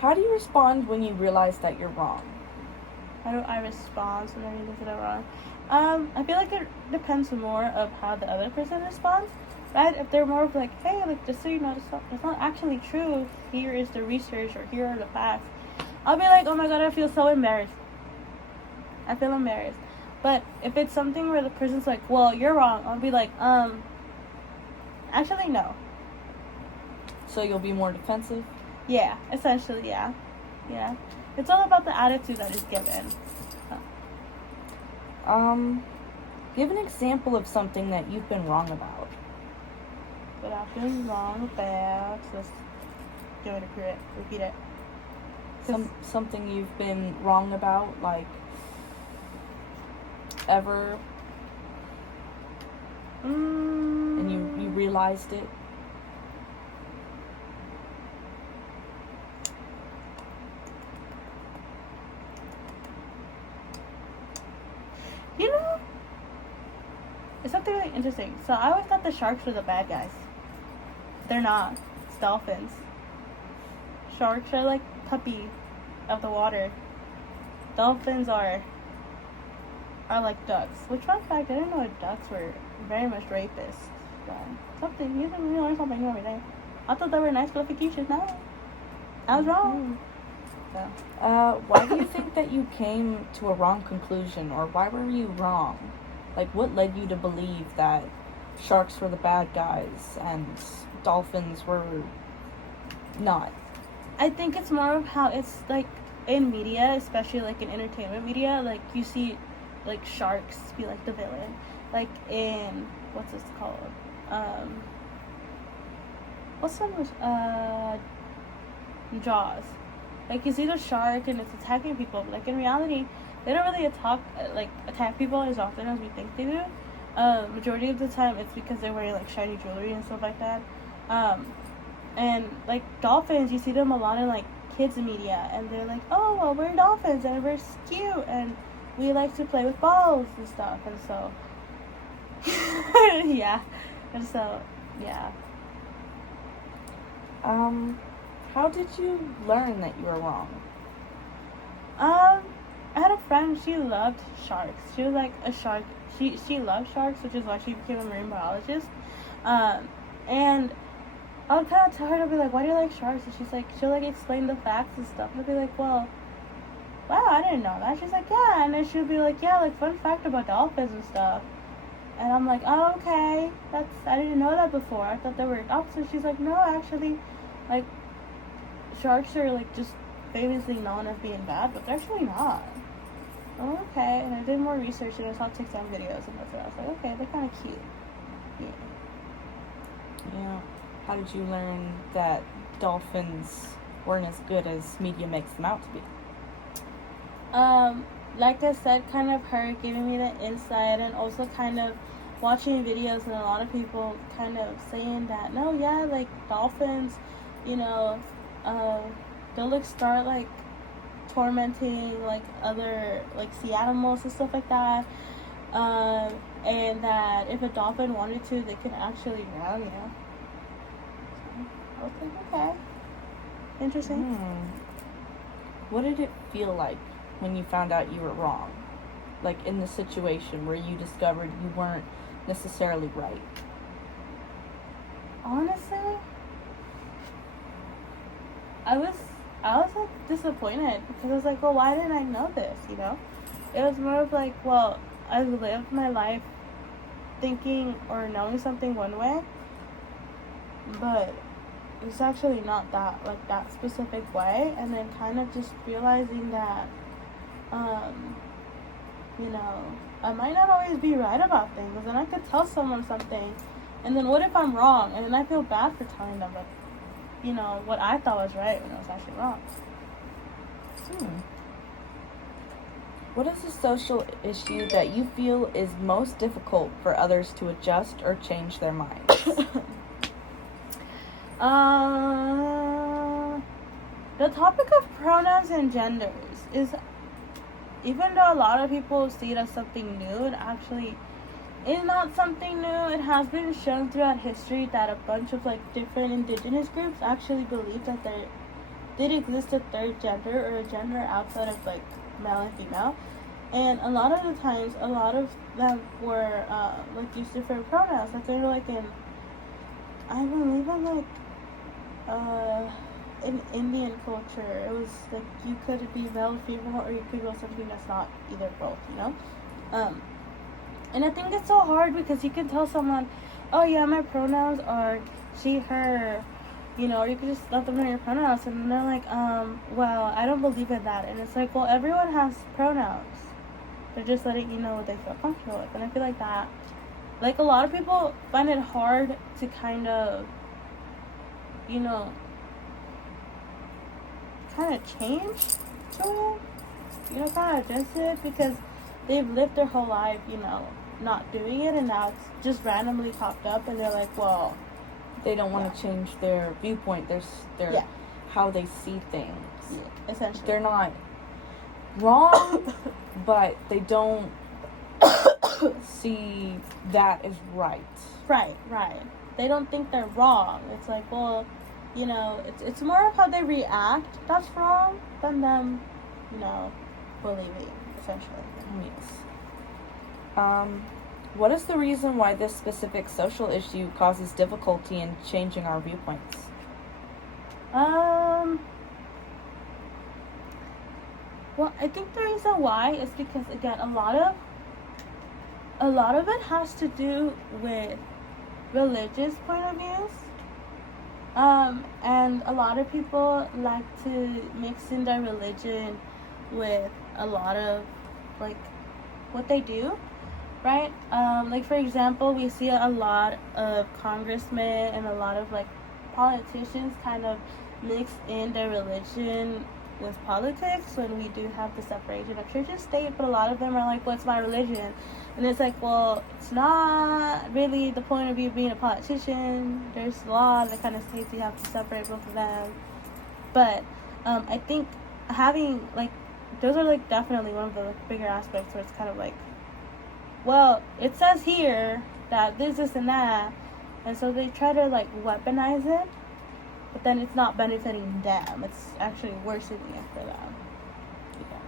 How do you respond when you realize that you're wrong? How do I respond when I realize that I'm wrong? I feel like it depends more of how the other person responds, right? If they're more of like, hey, like, just so you know, it's not actually true. Here is the research, or here are the facts. I'll be like, oh my god, I feel so embarrassed. I feel embarrassed. But if it's something where the person's like, well, you're wrong, I'll be like, actually, no. So you'll be more defensive? Yeah, essentially, yeah. Yeah. It's all about the attitude that is given. Give an example of something that you've been wrong about. But I've been wrong about. Let's do it. Repeat it. Something you've been wrong about, like, ever, and you realized it. You know, it's something really interesting. So I always thought the sharks were the bad guys. They're not. It's dolphins. Sharks are like puppy of the water. Dolphins are like ducks. Which, fun fact, I didn't know ducks were very much rapists. Something, you can learn something new every day. I thought they were nice fluffy creatures. No, I was wrong. So. Why do you think that you came to a wrong conclusion, or why were you wrong? Like, what led you to believe that sharks were the bad guys and dolphins were not? I think it's more of how it's like in media, especially like in entertainment media, like you see like sharks be like the villain. Like in what's this called? What's one was Jaws. Like you see the shark and it's attacking people, but like in reality, they don't really attack people as often as we think they do. Majority of the time, it's because they're wearing like shiny jewelry and stuff like that. And like dolphins, you see them a lot in like kids media, and they're like, oh well, we're dolphins and we're cute and we like to play with balls and stuff, and so yeah, and so yeah. How did you learn that you were wrong? I had a friend, she loved sharks. She was like a shark. She loved sharks, which is why she became a marine biologist. And I would kind of tell her, to be like, why do you like sharks? And she's like, she'll like explain the facts and stuff. And I'd be like, well, wow, I didn't know that. She's like, yeah. And then she'll be like, yeah, like fun fact about dolphins and stuff. And I'm like, oh, okay. I didn't know that before. I thought they were opposites. She's like, no, actually, like, sharks are like just famously known as being bad, but they're actually not. Oh, okay. And I did more research and I saw TikTok videos and that's what I was like, okay, they're kind of cute. Yeah. How did you learn that dolphins weren't as good as media makes them out to be? Like I said, kind of her giving me the insight, and also kind of watching videos and a lot of people kind of saying that, no, yeah, like dolphins, you know, they'll like start like tormenting like other like sea animals and stuff like that, and that if a dolphin wanted to, they could actually drown you. So I was like, okay, interesting. What did it feel like when you found out you were wrong? Like in the situation where you discovered you weren't necessarily right? Honestly, I was like disappointed because I was like, well, why didn't I know this? You know, it was more of like, well, I lived my life thinking or knowing something one way, but it's actually not that, like, that specific way. And then kind of just realizing that, you know, I might not always be right about things, and I could tell someone something, and then what if I'm wrong? And then I feel bad for telling them, like, you know, what I thought was right when I was actually wrong. What is a social issue that you feel is most difficult for others to adjust or change their minds? The topic of pronouns and genders is, even though a lot of people see it as something new, it actually is not something new. It has been shown throughout history that a bunch of like different indigenous groups actually believe that did exist a third gender or a gender outside of like male and female, and a lot of the times, a lot of them were like used different pronouns. Like they were like I believe in like in Indian culture, it was like you could be male or female, or you could go something that's not either both, you know. And I think it's so hard because you can tell someone, oh yeah, my pronouns are she, her, you know, or you can just let them know your pronouns, and then they're like, well, I don't believe in that. And it's like, well, everyone has pronouns. They're just letting you know what they feel comfortable with. And I feel like that, like a lot of people find it hard to kind of, you know, kind of change to it, you know, kind of adjust it because they've lived their whole life, you know, not doing it, and now it's just randomly popped up, and they're like, well, they don't want to change their viewpoint, their how they see things. Yeah, essentially. They're not wrong, but they don't see that as right. Right. They don't think they're wrong. It's like, well, you know, it's more of how they react that's wrong than them, you know, believing, essentially. Yes. What is the reason why this specific social issue causes difficulty in changing our viewpoints? Well, I think the reason why is because, again, a lot of it has to do with religious point of views. And a lot of people like to mix in their religion with a lot of, like, what they do, right? Like, for example, we see a lot of congressmen and a lot of, like, politicians kind of mix in their religion with politics when we do have the separation of church and state, but a lot of them are like, what's my religion? And it's like, well, it's not really the point of you being a politician. There's law that kind of states you have to separate both of them. But I think having, like, those are, like, definitely one of the, like, bigger aspects where it's kind of like, well, it says here that this, and that, and so they try to, like, weaponize it, but then it's not benefiting them. It's actually worsening it for them.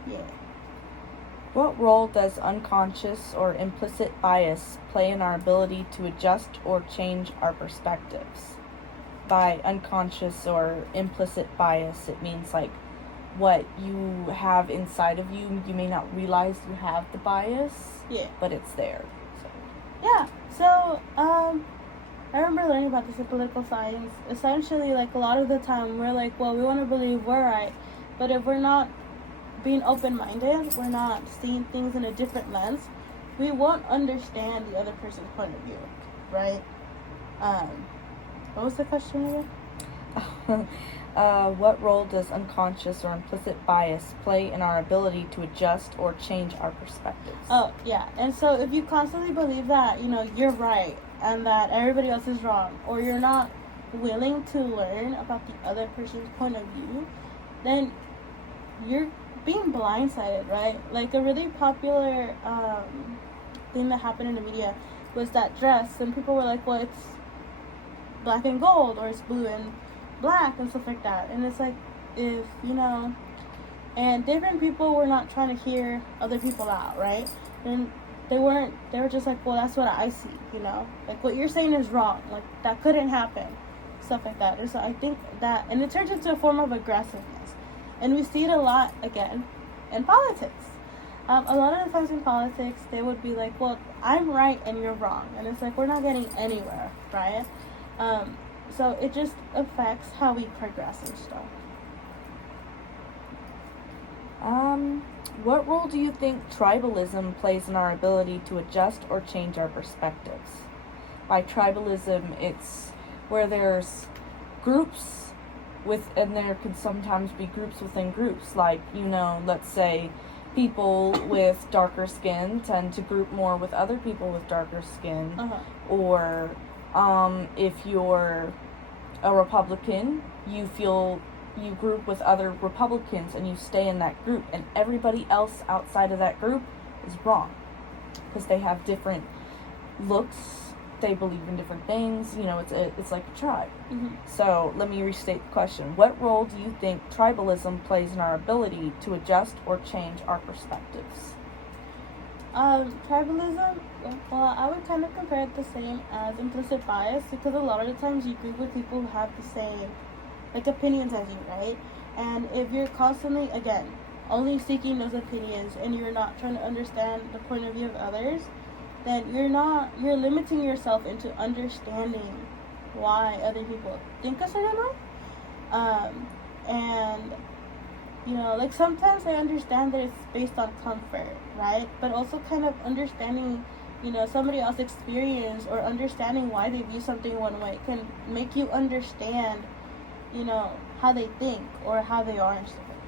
Yeah. What role does unconscious or implicit bias play in our ability to adjust or change our perspectives? By unconscious or implicit bias, it means, like, what you have inside of you. You may not realize you have the bias, but it's there. So I remember learning about this in political science. Essentially, like, a lot of the time we're like, well, we want to believe we're right, but if we're not being open-minded, we're not seeing things in a different lens, we won't understand the other person's point of view, right? What was the question again? What role does unconscious or implicit bias play in our ability to adjust or change our perspectives? Oh, yeah. And so if you constantly believe that, you know, you're right and that everybody else is wrong, or you're not willing to learn about the other person's point of view, then you're being blindsided, right? Like, a really popular thing that happened in the media was that dress, and people were like, well, it's black and gold, or it's blue and black, and stuff like that. And it's like, if, you know, and different people were not trying to hear other people out, right? And they were just like, well, that's what I see, you know, like, what you're saying is wrong, like, that couldn't happen, stuff like that. And so I think that, and it turns into a form of aggressiveness, and we see it a lot, again, in politics. A lot of the times in politics, they would be like, well, I'm right and you're wrong, and it's like, we're not getting anywhere, right? So it just affects how we progress and stuff. What role do you think tribalism plays in our ability to adjust or change our perspectives? By tribalism, it's where there's groups and there can sometimes be groups within groups. Like, you know, let's say people with darker skin tend to group more with other people with darker skin. Or if you're a Republican, you group with other Republicans and you stay in that group, and everybody else outside of that group is wrong because they have different looks they believe in different things. You know, it's like a tribe. Mm-hmm. So let me restate the question. What role do you think tribalism plays in our ability to adjust or change our perspectives? Tribalism, well, I would kind of compare it the same as implicit bias, because a lot of the times you agree with people who have the same, like, opinions as you, right? And if you're constantly, again, only seeking those opinions and you're not trying to understand the point of view of others, then you're limiting yourself into understanding why other people think a certain way. And you know, like, sometimes I understand that it's based on comfort, right? But also kind of understanding, you know, somebody else's experience, or understanding why they view something one way can make you understand, you know, how they think or how they are and stuff like